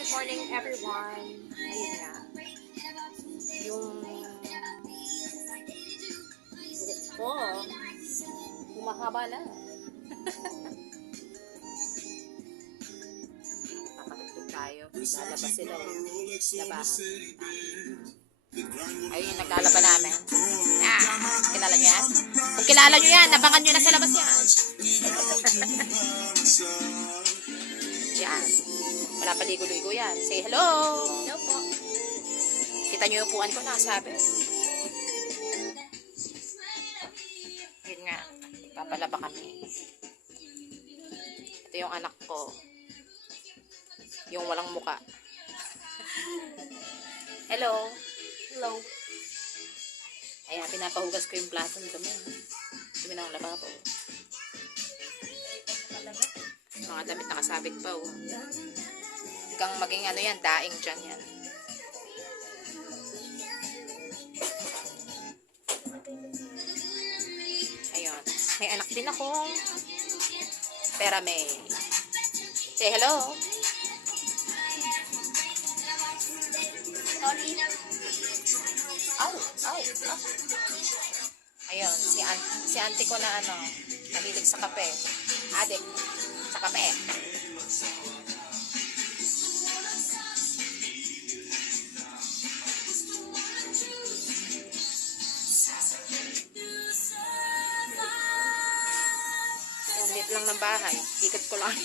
good morning everyone. Ayun nga. Yung buhok ko, humahaba na. Papatugtog tayo. Lalabas sila. Labahan. Ayun yung naglalaban namin. Kilala nyo yan? Kung kilala nyo yan, nabangan nyo na sa labas yan. Yan. Wala pa ligo-ligo yan. Say hello! Hello po. Kita nyo yung upuan ko, nakasabi. Yun nga. Papalaba kami. Ito yung anak ko. Yung walang muka. Hello! Hello! Ayan, pinapahugas ko yung plato ng dumi. Dumi ng lababo. Mga damit nakasabit pa, oh. Hanggang maging ano yan, daing dyan yan. Ayun. May anak din akong Pera May. Say hello. Ayun, si auntie ko na ano, mahilig sa kape. Adik sa kape. Ang lit lang ng bahay. Ikot ko lang.